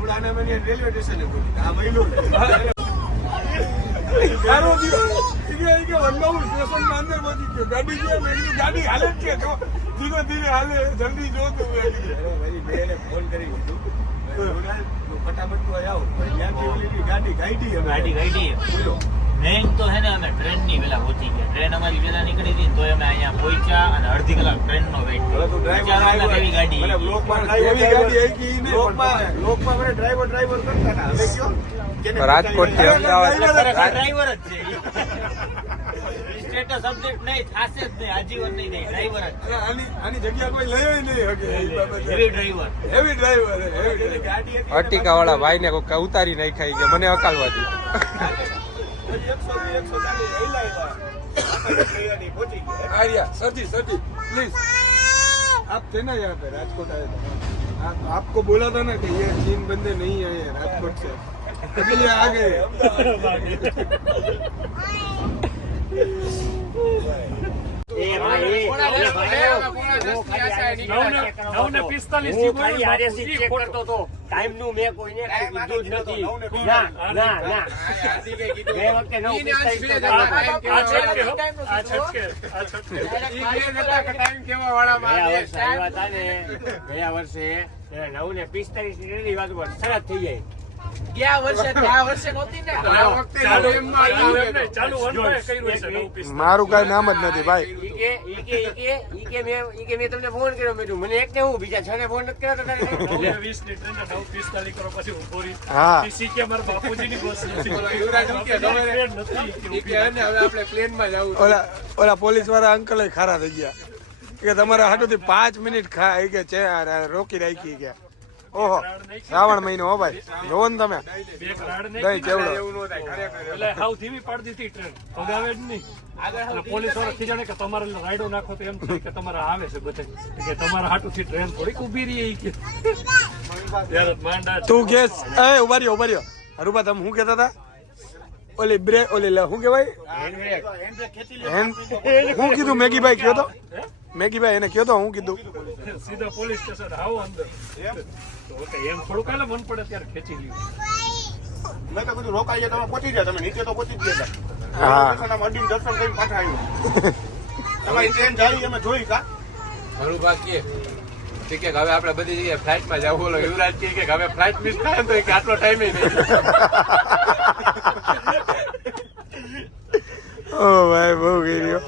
હમણાં અમે રેલવે સ્ટેશને પહોંચી આ મહિલો સારો દિવસ વનગાઉ સ્ટેશન અંદર પહોંચી ગયો ગાડી ગયા મેં કીધું ગાડી હાલે જ છે તો ધીરે ધીરે હાલે જલ્દી જો તું મારી બેને ફોન કરી દીધું ફટાફટ તું આવ ત્યાંથી ઓલી ગાડી ગાડી બોલો મેન તો હે ને અમે ટ્રેન ની વેલા પહોંચી ગયા ટ્રેન અમારી વેલા નીકળી હતી તો અમે અહીંયા પહોંચ્યા અને અડધી કલાક ટ્રેન નો વેઇટ હવે તો ડ્રાઈવર એવી ગાડી મને બ્લોકમાં ડ્રાઈવર ગાડી આવી ગઈ ને બ્લોકમાં મને ડ્રાઈવર કરતા હતા હવે કયો રાજકોટ થી અમદાવાદ ડ્રાઈવર જ છે સ્ટેટસ અપડેટ નહીં થાશે જ નહીં આજીવન નહીં ડ્રાઈવર જ આની જગ્યા કોઈ લઈ નહીં હકે હેવી ડ્રાઈવર ગાડી અર્ટિકા વાળા ભાઈ ને કોઈ ઉતારી નહીં ખાઈ ગયા મને અકાલવા દી 100 पहुंची गए आर्या सर जी प्लीज आप थे ना यहाँ पे राजकोट आए थे आपको बोला था ना कि ये 3 बंदे नहीं आए हैं राजकोट से इसलिए आ गए ટાઈમ નું મેં કોઈને કીધું જ નથી ના ના ના બે વખતે 9:45 વાત પર સરસ થઈ જાય ગયા વર્ષે નહોતી ને મારું કઈ નામ જ નથી ભાઈ મેં તમને ફોન કર્યો મેં મને એક ને હું બીજા 6 ને ફોન નથી કર્યો 20 ની ટ્રેન 9:45 કરો પછી ઉભો રહી હા કે મારા બાપુજીની બસ નથી હવે આપણે પ્લેન માં જવું ઓલા પોલીસ વાળા અંકલ ખારા થઈ ગયા કે તમારા હાટુથી 5 મિનિટ ખાઈ કે છે રોકી રાખી ગયા ઓહો શ્રાવણ મહિનો હો ભાઈ જોવો ને તમે દહીં ચેવડો એટલે હાવ ધીમી પાડી દીધી ટ્રેન ભગાવે જ નહીં પોલીસ વાળા ખીજાણે કે તમારે રાઈડો નાખો તો એમ થાય કે તમારે આવે છે બધે કે તમારા હાટુથી ટ્રેન થોડીક ઉભી રહી કે તું કેસ એ ઉભા રહ્યો હરુભા તમે શું કહેતા હતા ઓલી બ્રેક ઓલી શું કહેવાય હું કીધું મેગીભાઈ કયો તો મેગીભાઈ એને કયો તો હું કીધું સીધા પોલીસ સ્ટેશન આવો અંદર એમ થોડું કાલે મન પડે ત્યારે ખેંચી લ્યું મેં તો કીધું રોકાઈએ તમે પહોંચી ગયા તમે નીચે તો પહોંચી જ ગયા હા અડીને દર્શન કરીને પાછા આવ્યો તમારી ટ્રેન જાય અમે જોઈ કા હરુભા કે ઠીક છે હવે આપણે બધી જગ્યાએ ફ્લાઇટમાં જવું બોલો યુવરાજ કે હવે ફ્લાઇટ મિસ થાય તો કે આટલો ટાઈમ નહીં ઓ ભાઈ બહુ ગયો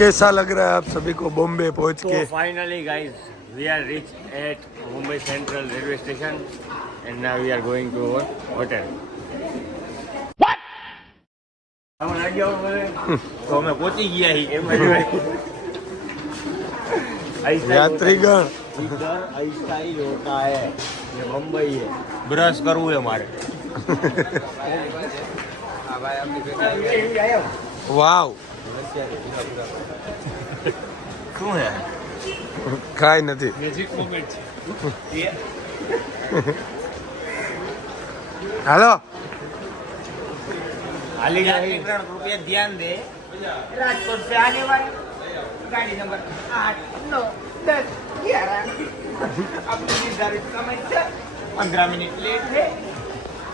कैसा लग रहा है आप सभी को बॉम्बे पहुंच के finally guys we are reach at Mumbai central railway station and now we are going to our hotel हम आ गया तो हमें पहुंची गया ही यात्रीगण ऐसा ही होता है ये मुंबई है ब्रश करવું है मारे वाव શું હે કાઈ નથી મેજિક મોમેન્ટ છે હાલો खाली रुपया ध्यान दे राजकोट से आने वाले गाड़ी नंबर 8 9 10 11 अपनी निर्धारित समय से 15 मिनट लेट है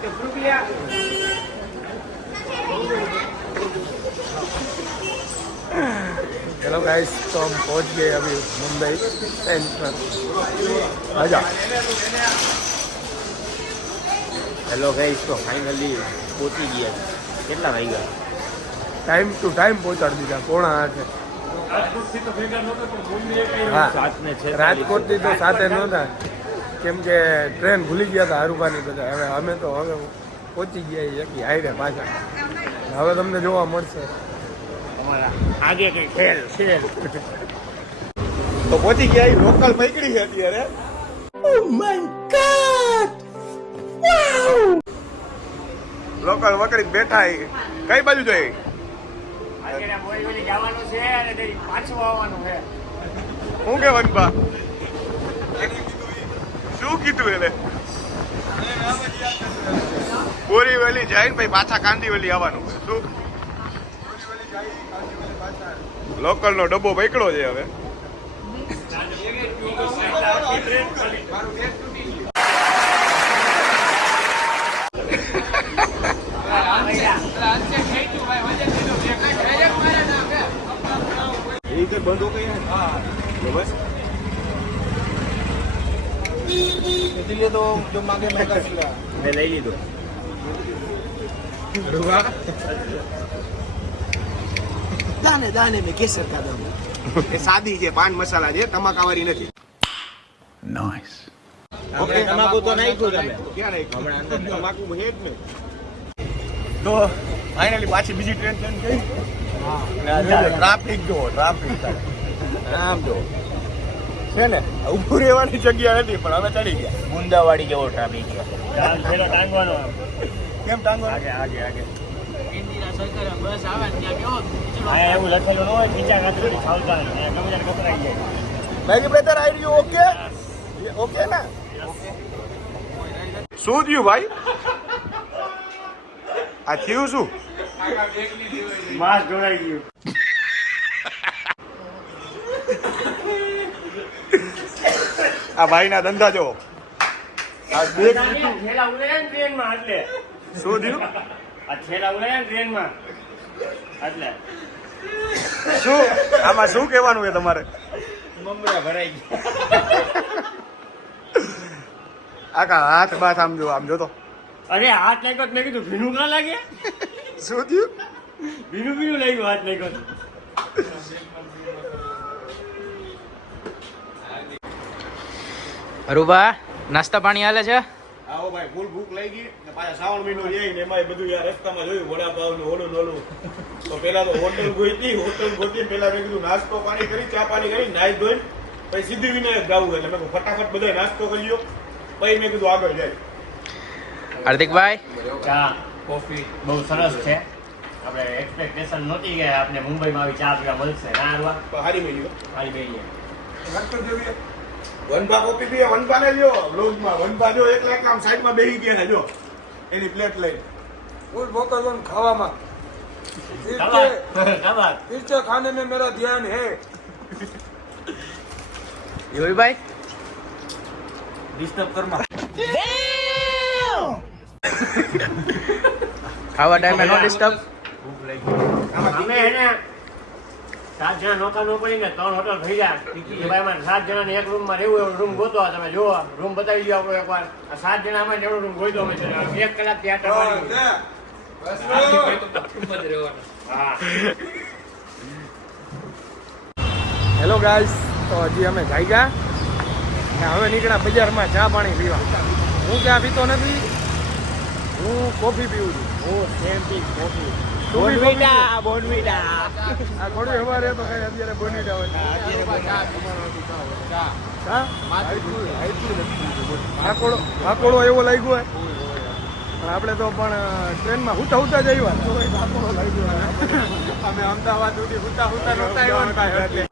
तो रुपया हेलो गाइस तो हम पहुंच गए अभी मुंबई सेंट्रल आजा हेलो गाइस तो फाइनली पहुंची गया કેટલા વાગ્યા टाइम टू टाइम पहुंचाડી દીધા 7:30 રાજકોટથી તો ભેગા નહોતા પણ મુંબઈ કઈ હા 7:46 રાજકોટથી તો સાથે નહોતા કેમ કે ટ્રેન ભૂલી ગયા હતા હરુભાની બધા હવે અમે તો હવે પહોંચી ગયા છીએ હાઈરે પાછા હવે તમને જોવા મળશે અમારા આગે કઈ ખેલ છે તો પહોંચી ગયા લોકલ પકડી છે અત્યારે ઓ માય ગોડ લોકલ વકડી બેઠા કઈ બાજુ જોઈ આગેના મોઈવલી જવાનું છે અને તેરી પાછું આવવાનું છે હું કે વનબા શું કીધું એને બોરીવલી જઈને પછી પાછા કાંદીવલી આવવાનું શું લોકલ નો ડબ્બો પકડો છે હવે. इसलिए तो जो मांगे मैं कर दिया मैं ले ली दो दाने दाने में केसर का दाम એ સાદી છે પાન મસાલા છે તમાકાવાળી નથી નાઈસ ઓકે તમાકુ તો નાખ્યું તમે ક્યાં નાખ્યું હમણાં અંદર તમાકુ છે જ ને તો ફાઇનલી પાછી બીજી ટ્રેન ચેન્જ કરી ટ્રાફિક જો ટ્રાફિક આમ જો છે ને ઉભું રહેવાની જગ્યા નથી પણ હવે ચડી ગયા ગુંદાવાડી જેવો ટ્રાફિક છે કેમ ટાંગવાનો આગે આગે આગે ઇન્દિરા સરકાર બસ આવે ત્યાં કેવો આ એવું લખેલું ન હોય ખીચા કાતરી ખાવતા ને ગમે ત્યારે કતરાઈ જાય Maggi brother are you okay okay ના શું થયું ભાઈ? આ થયું શું? માસ ઢોળાઈ ગયું. આ ભાઈ ના ધંધા જો આ બેગ થેલા ઉડાયા ને ટ્રેનમાં એટલે શું થયું? આ થેલા ઉડાયા ને ટ્રેનમાં એટલે શું આમાં શું કહેવાનું છે તમારે? મમરા ભરાઈ ગયા આખા હાથ બાથ આમ જો તો અરે હાથ લાગ્યો મેં કીધું ભીનું ના લાગે શું થયું? ભીનું ભીનું લાગ્યું હાથ લાગ્યો અરુબા નાસ્તા પાણી હાલે છે આવો ભાઈ ફૂલ ભૂખ લાગી ને પાછા શ્રાવણ મહિનો જાય ને એમાં બધું યાર રસ્તામાં જોયું વડાપાવ ને ઓલું ને ઓલું તો પેલા તો હોટલ ગોતી પેલા મેં કીધું નાસ્તો પાણી કરી ચા પાણી કરી નાઈ ધોઈ પછી સીધી વિનાયક જવું એટલે મેં કીધું ફટાફટ બધા નાસ્તો કરી લ્યો પછી મેં કીધું આગળ જાય હાર્દિકભાઈ ચા કોફી બહુ સરસ છે આપણે એક્સપેક્ટેશન નહોતી કે આપણે મુંબઈમાં આવી ચા પીવા મળશે ના હારવા તો હારી મળી ખાલી ગઈ વનપા કોપી પીએ વનપા ને લ્યો બ્લાઉઝમાં વનપા જો એકલા એકલા આમ સાઈડમાં બેસી ગયા છે જો એની પ્લેટ લઈને ફૂલ ફોકસ ઓન ખાવામાં. તીર્થે ખાને में मेरा ध्यान है. યોગીભાઈ ડિસ્ટર્બ કરમાં ખાવા ટાઈમે નો ડિસ્ટર્બ અમે એને 7 જણા નોકા નો પડી ને 3 હોટલ થઈ જાય ભાઈ માં 7 જણા ને એક રૂમ માં રહેવું એવો રૂમ ગોતો તમે જો રૂમ બતાવી દો આપણો એકવાર આ 7 જણા માં એવો રૂમ ગોતો અમે 1 કલાક ત્યાં ટવાની હા હેલો ગાઈસ, તો હજી અમે જાગ્યા ને હવે નીકળ્યા બજારમાં ચા પાણી પીવા. હું ચા પીતો નથી, હું કોફી પીવું છું. હું સેમ્પી કોફી બોનવીટા બોનવીટા આ થોડી હવારે તો કઈ અત્યારે બોનવીટા હોય. કાકોડો એવો લાગ્યો હોય પણ આપણે તો પણ ટ્રેનમાં હુતા હુતા જ આવ્યા તો કાકોડો લાગ્યો. અમે અમદાવાદ સુધી હુતા હુતા નહોતા આવ્યા.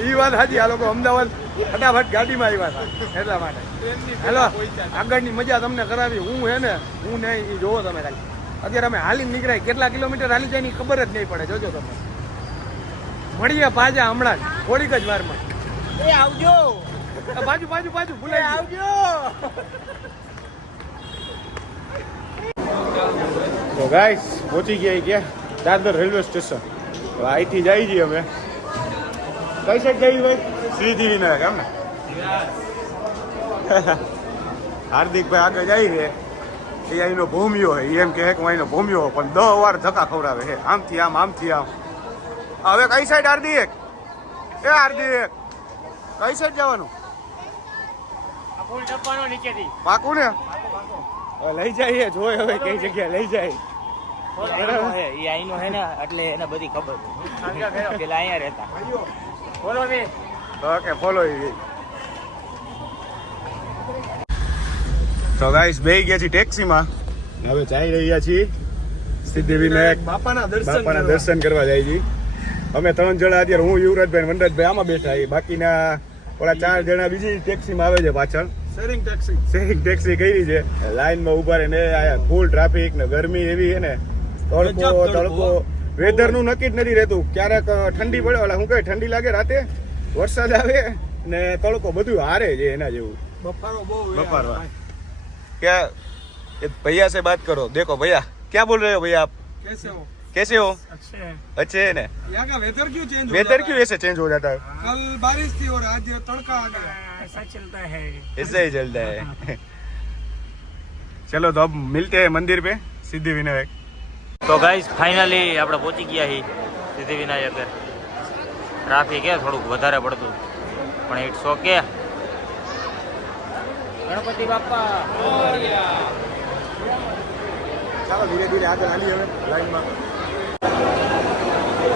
એ વાત સાચી, આ લોકો અમદાવાદ ફટાફટ ગાડીમાં આવ્યા હતા એટલા માટે. હેલો, આગળની મજા તમને કરાવી. હું હે ને હું નહીં, એ જોવો તમે ખાલી. અત્યારે અમે હાલીને નીકળાય, કેટલા કિલોમીટર હાલી જાય ની ખબર જ નહીં પડે. જોજો તમે. મળીએ પાછા હમણાં જ થોડીક જ વારમાં. એ આવજો બાજુ બાજુ બાજુ ભૂલાઈ આવજો. તો ગાઈસ પહોંચી ગયા દાદર રેલવે સ્ટેશન. અહીંથી જઈ છીએ અમે. કઈ સાઈડ જઈએ ભાઈ? સીધી વિનાયક એમ ને? હાર્દિકભાઈ આગળ જાય છે, એ અહીંનો ભૂમિયો છે. એમ કહે કે હું અહીંનો ભૂમિયો પણ 10 વાર ધક્કા ખવડાવે છે, આમથી આમ આમથી આમ. હવે કઈ સાઈડ હાર્દિક? એ હાર્દિક કઈ સાઈડ જવાનું? ફૂલ ટપવાનો નીચેથી પાકું ને? લઈ જાય જોઈ હવે કઈ જગ્યાએ લઈ જાય. એ આઈનો હે ને એટલે એને બધી ખબર પેલા અહીંયા રહેતા. બોલો ને ઓકે ફોલો. તો ગાઈસ બેહી ગયા છીએ ટેક્સીમાં, હવે જઈ રહ્યા છીએ સિદ્ધિવિનાયક બાપાના દર્શન કરવા જાય છીએ. અમે 3 જણા અત્યારે, હું, યુવરાજભાઈ, વનરાજભાઈ આમાં બેઠા છીએ. બાકીના ઓલા 4 જણા બીજી ટેક્સીમાં આવે છે પાછળ. શેરિંગ ટેક્સી શેરિંગ ટેક્સી કરી છે લાઈનમાં ઉભા રહીને આયા ફૂલ ટ્રાફિક ને ગરમી એવી છે ને તડકો વેધર નું નક્કી જ નથી રહેતું ક્યારેક ઠંડી પડે ઓલા શું કહે ઠંડી લાગે રાતે વરસાદ આવે ને તડકો બધું હારે છે એના જેવું બફારો બહુ है बफारो यार, क्या ये भैया से बात करो देखो भैया क्या बोल रहे हो भैया आप कैसे हो कैसे हो अच्छे है ना यहाँ का वेदर क्यों चेंज वेदर क्यों ऐसे चेंज हो जाता है कल बारिश थी और आज तड़का आ गया ऐसा चलता है ऐसे ही चलता है चलो तो अब मिलते हैं मंदिर पे सिद्धि विनायक તો ગાઈસ ફાઇનલી આપણે પહોંચી ગયા છીએ સિદ્ધિ વિનાયક ટ્રાફિક હે થોડુંક વધારે પડતું પણ ઇટ્સ ઓકે ગણપતિ બાપા ચાલો ધીરે ધીરે આગળ હાલી હવે લાઈનમાં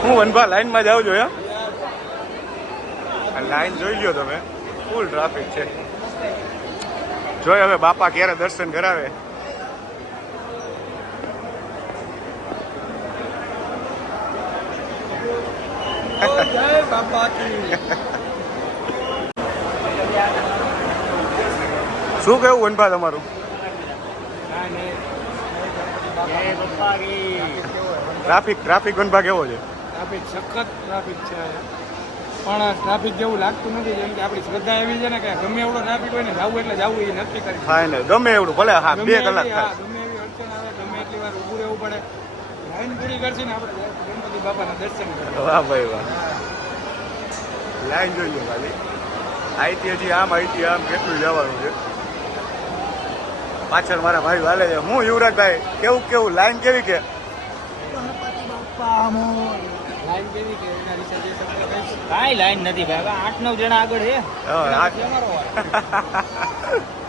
હું વનભા લાઈનમાં જાઉં છું લાઈન જોઈ લ્યો તમે ફૂલ ટ્રાફિક છે જોઈ હવે બાપા ક્યારે દર્શન કરાવે जय बाबा की શું કેવું વનભા તમારું ટ્રાફિક વનભા કેવો છે ટ્રાફિક સખત ટ્રાફિક છે પણ ટ્રાફિક જેવું લાગતું નથી જેમ કે આપણી શ્રદ્ધા એવી છે ને કે ગમે એવડો ટ્રાફિક હોય ને જવું એટલે જવું એ નક્કી કરી થાય ને ગમે એવડું ભલે હા 2 કલાક થાય ગમે એવી અડચણ આવે ગમે એટલી વાર ઊભું રહેવું પડે લાઈન પૂરી કરશે ને આપણે ગણપતિ બાપાના દર્શન કરવા વાહ ભાઈ વાહ લાઈન જોઈ લો ખાલી અહીંથી હજી આમ કેટલું જવાનું છે પાછળ મારા ભાઈ વાલે છે હું યુવરાજભાઈ કેવું લાઈન કેવી કે લાઈન કેવી કે એના વિશે જે શબ્દ કહીશ કાંઈ લાઈન નથી ભાઈ 8-9 જણા આગળ છે હા, અમારો હોય